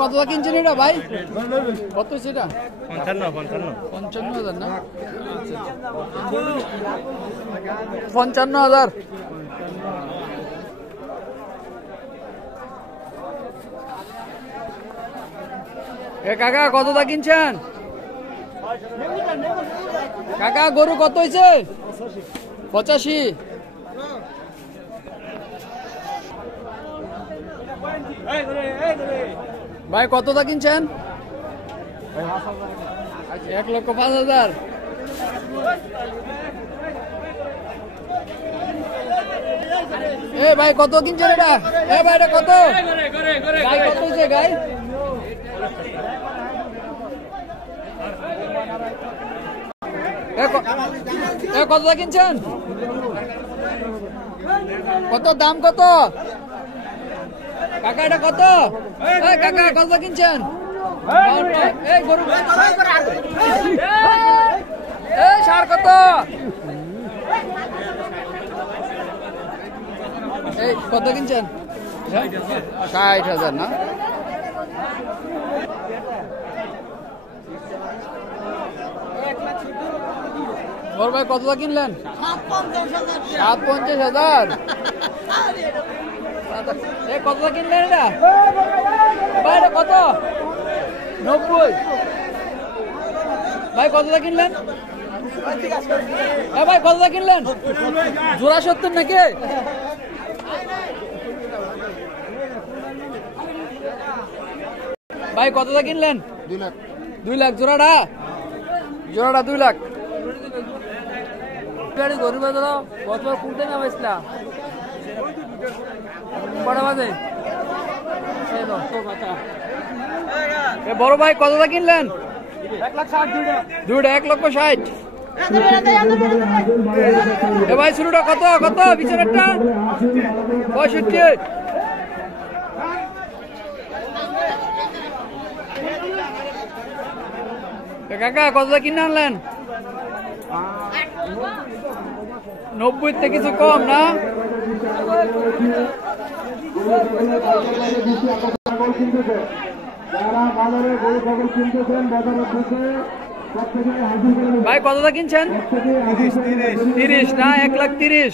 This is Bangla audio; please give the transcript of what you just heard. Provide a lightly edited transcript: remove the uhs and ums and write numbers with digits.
কত কিনছেন এটা ভাই? কত সেটা? 55,000 না, 55,000। কাকা কতটা কিনছেন? কাকা গরু কত হয়েছে? 85। ভাই কতটা কিনছেন? 1,05,000। ভাই কত কিনছেন এটা? ভাই এটা কত? গাই কত হয়েছে গাই? কতটা কিনছেন? কত দাম কত? কাকা এটা কত? কাকা কতটা কিনছেন? গরু সার কত? কত কিনছেন? 60,000 না? বল ভাই কতটা কিনলেন? 57,000। কতটা কিনলেন এটা? ভাই এটা কত? 90। ভাই কতটা কিনলেন? ভাই কতটা কিনলেন? জোড়া 70 নাকি? ভাই কতটা কিনলেন? 2 লাখ। জোড়াটা 2 লাখ। গরু বাজার কত কুড়তে না বেসলা বড় বাজে বড় ভাই কতটা কিনলেন? 1,60,000। ভাই শুরুটা কত কত? পিছনেরটা 65। কাকা কতটা কিনে আনলেন? 90 থেকে কিছু কম না? ভাই কতটা কিনছেন? 30 না? 1,30,000।